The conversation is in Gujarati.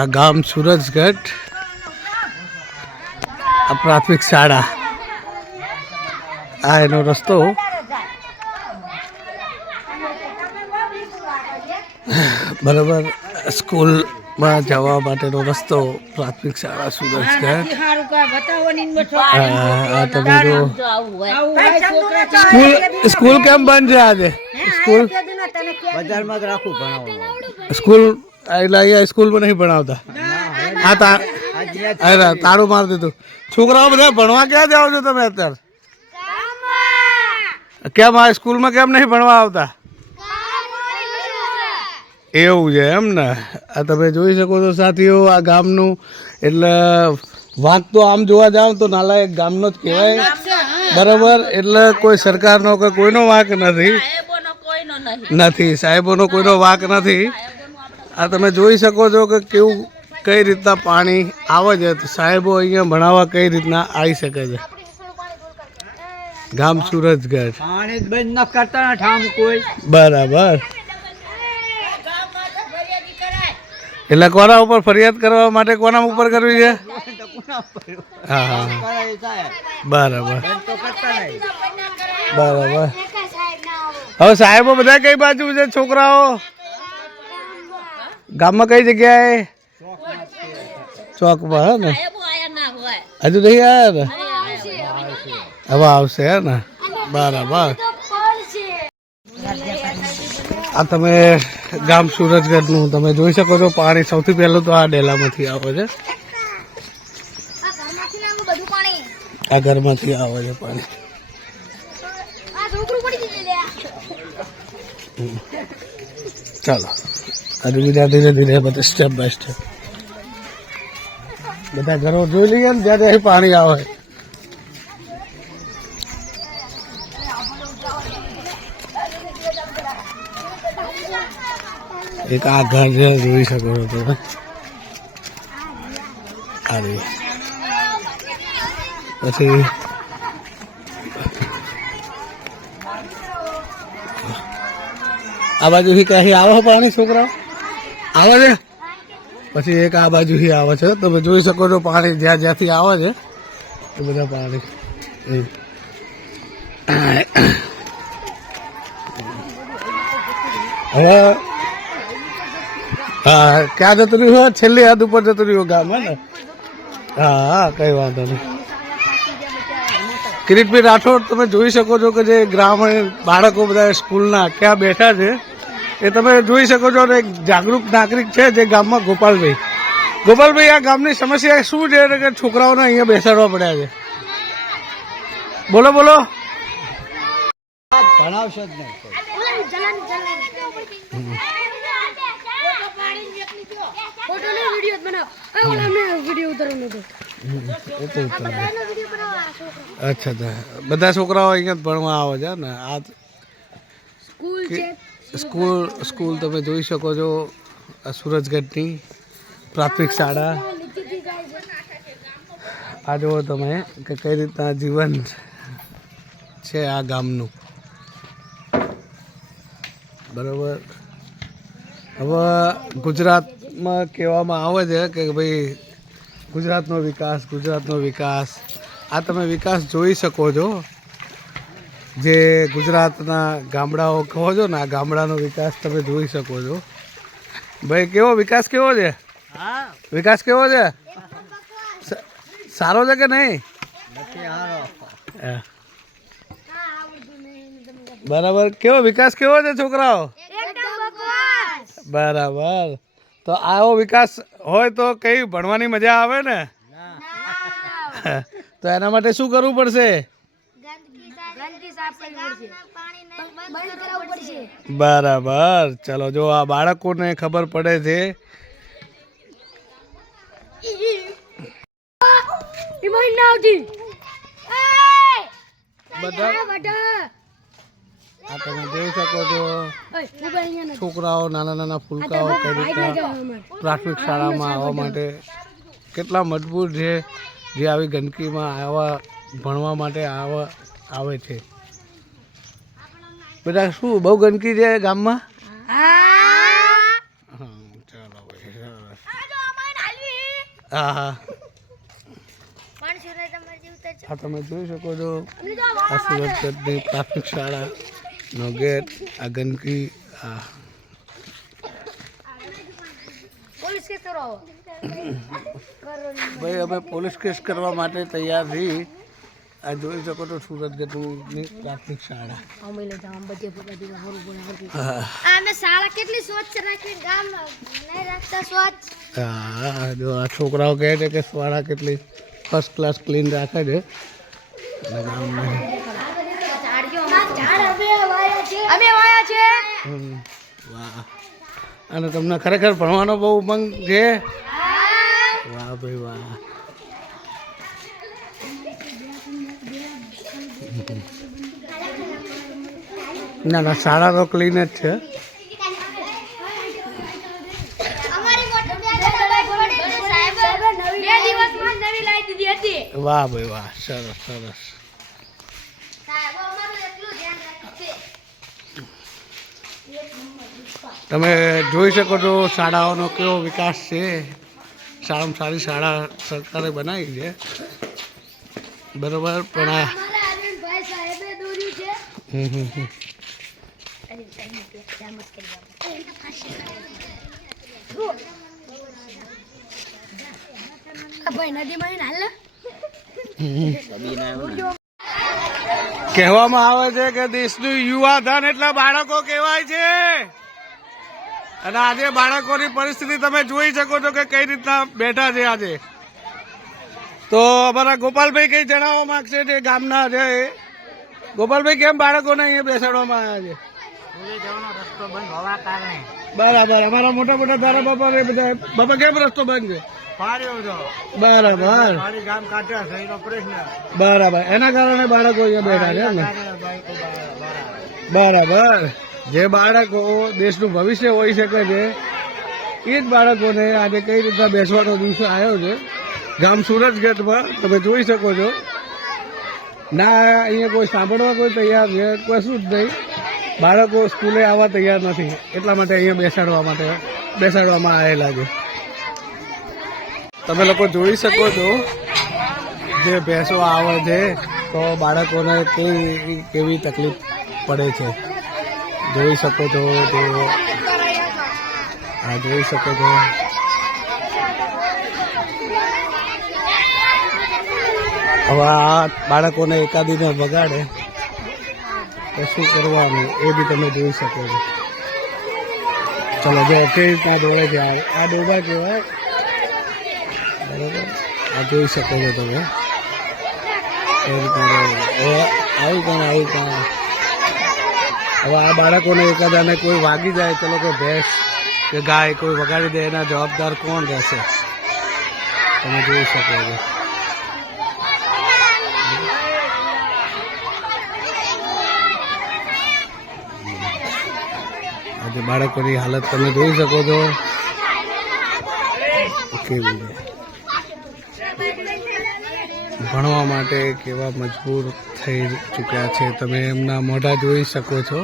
આ ગામ સુરજગઢ, આ પ્રાથમિક શાળા, આ એનો રસ્તો. બરાબર, સ્કૂલમાં જવા માટેનો રસ્તો પ્રાથમિક શાળા સુરજગઢ. તમે જો સ્કૂલ કેમ બંધ છે આજે? સ્કૂલ બજારમાં જ રાખું ભણાવવાનું. સ્કૂલ એટલે અહીંયા સ્કૂલમાં નહીં ભણાવતા. હા તારું માર દીધું. છોકરાઓ બધા ભણવા ક્યાં જાઓ છો તમે અત્યારે? કેમ આ સ્કૂલમાં કેમ નહીં ભણવા આવતા? એવું છે એમ ને. આ તમે જોઈ શકો છો સાથીઓ, આ ગામનું એટલે વાંક તો આમ જોવા જાવ તો નાલાયક ગામનો જ કહેવાય. બરાબર, એટલે કોઈ સરકારનો કે કોઈનો વાંક નથી, સાહેબોનો કોઈનો વાંક નથી. આ તમે જોઈ શકો છો કે કેવું કઈ રીતના પાણી આવે છે. સાહેબો અહીંયા ભણાવવા કઈ રીતના આવી શકે છે. ગામ સુરજગઢ. પાણી બંધ ન કરતા ઠામ કોઈ. બરાબર, એટલે કોના ઉપર ફરિયાદ કરવા માટે કોના ઉપર કરવી છે? હા હા, બરાબર બરાબર. હવે સાહેબો બધા કઈ બાજુ છે? છોકરાઓ ગામમાં કઈ જગ્યાએ? ચોકમાં. હે ને હજુ નહીં આવ્યા ને? હવે આવશે હે ને? બરાબર. આ તમે ગામ સુરજગઢનું તમે જોઈ શકો છો. પાણી સૌથી પહેલું તો આ ડેલામાંથી આવે છે. આ ઘરમાંથી આવે છે પાણી. ચાલો આજે બીજા ધીરે ધીરે બધા સ્ટેપ બાય સ્ટેપ બધા ઘરો જોઈ લઈએ ને જ્યારે અહીં પાણી આવે. એક આ ઘર છે, જોઈ શકો છો તમે. પછી આ બાજુથી ક્યાંથી આવે પાણી? છોકરાઓ આવે છે. પછી એક આ બાજુથી આવે છે. તમે જોઈ શકો છો પાણી જ્યાં જ્યાંથી આવે છે એ બધા પાણી. હવે હા, ક્યાં જતું રહ્યું હોય? છેલ્લી હદ ઉપર જતું રહ્યું ગામ. હે ને? હા, કઈ વાંધો નહીં. કિરીટભાઈ રાઠોડ તમે જોઈ શકો છો કે જે ગ્રામીણ બાળકો બધા સ્કૂલના ક્યાં બેઠા છે એ તમે જોઈ શકો છો. એક જાગૃત નાગરિક છે જે ગામમાં ગોપાલભાઈ. ગોપાલભાઈ, આ ગામની સમસ્યા શું છે કે છોકરાઓને અહીંયા બેસાડવા પડ્યા છે? બોલો બોલો. ભણાવશો જ નહીં. અચ્છા, બધા છોકરાઓ અહીંયા જ ભણવા આવે છે ને? આ સ્કૂલ તમે જોઈ શકો છો. આ સુરજગઢની પ્રાથમિક શાળા. આ જુઓ તમે કે કઈ રીતના જીવન છે આ ગામનું. બરાબર. હવે ગુજરાતમાં કહેવામાં આવે છે કે ભાઈ ગુજરાતનો વિકાસ. આ તમે વિકાસ જોઈ શકો છો. જે ગુજરાતના ગામડાઓ કહો છો ને, આ ગામડાનો વિકાસ તમે જોઈ શકો છો. ભાઈ કેવો વિકાસ કેવો છે? વિકાસ કેવો છે? સારો છે કે નહીં? બરાબર. કેવો વિકાસ કેવો છે છોકરાઓ? બરાબર. તો આવો વિકાસ હોય તો કઈ ભણવાની મજા આવે ને? તો એના માટે શું કરવું પડશે? બરાબર. ચલો, જો આ બાળકોને ખબર પડે છે આ તમે જોઈ શકો છો. છોકરાઓ નાના નાના ફૂલકાઓ કઈ રીતના પ્રાથમિક શાળામાં આવવા માટે કેટલા મજબૂર છે, જે આવી ગંદકીમાં આવા ભણવા માટે આવે છે. બેટા શું બહુ ગંદકી છે ગામમાં? હા હા હા તમે જોઈ શકો છો આ સુરતની પ્રાથમિક શાળાનો ગેટ આ ગંદકી આ ભાઈ અમે પોલીસ કેસ કરવા માટે તૈયાર છીએ આ જોઈ શકો છો સુરત ગેટની પ્રાથમિક શાળા હા જો આ છોકરાઓ કહે છે કે શાળા કેટલી ફર્સ્ટ ક્લાસ ક્લીન રાખે છે અને ગામને વાહ અને તમને ખરેખર ભણવાનો બહુ ઉમંગ છે વાહ ભાઈ વાહ ના ના શાળા તો ક્લીન જ છે વાહ ભાઈ વાહ સરસ સરસ તમે જોઈ શકો છો શાળાઓનો કેવો વિકાસ છે સારામાં સારી શાળા સરકારે બનાવી છે બરોબર પણ આ કહેવામાં આવે છે કે દેશનું યુવા ધન એટલે બાળકો કહેવાય છે અને આજે બાળકોની પરિસ્થિતિ તમે જોઈ શકો છો કે કઈ રીતના બેઠા છે આજે તો અમારા ગોપાલભાઈ કઈ જણાવવા માંગશે જે ગામના છે ગોપાલભાઈ કેમ બાળકોને અહીંયા બેસાડવામાં આવ્યા છે બરાબર અમારા મોટા મોટા દાદા બાપા ને બધા બાપા કેમ રસ્તો બંધ છે બરાબર બરાબર એના કારણે બાળકો અહીંયા બેઠા છે ને બરાબર જે બાળકો દેશનું ભવિષ્ય હોઈ શકે છે એ જ બાળકોને આજે કઈ રીતના બેસવાનો દિવસ આવ્યો છે ગામ સુરત ગેટમાં તમે જોઈ શકો છો ના અહીંયા કોઈ સાંભળવા કોઈ તૈયાર છે કશું જ નહીં બાળકો સ્કૂલે આવવા તૈયાર નથી એટલા માટે અહીંયા બેસાડવામાં આવેલા છે તમે લોકો જોઈ શકો છો જે ભેંસો આવે છે તો બાળકોને કેવી તકલીફ પડે છે જોઈ શકો છો તો આ જોઈ શકો છો હવે આ બાળકોને એકાદીને બગાડે તો શું કરવાનું એ બી તમે જોઈ શકો છો ચલો જે કેવી રીતના દોડે છે આ દોડા કહેવાય બરોબર આ જોઈ શકો છો તમે કેવી રીતના આવી કાં હવે આ બાળકોને એકાદાને કોઈ વાગી જાય ચલો કે ભેંસ કે ગાય કોઈ વગાડી દે એના જવાબદાર કોણ રહેશે તમે જોઈ શકો છો આજે બાળકોની હાલત તમે જોઈ શકો છો કેવી છે ભણવા માટે કેવા મજબૂર થઈ ચૂક્યા છે તમે એમના મોઢા જોઈ શકો છો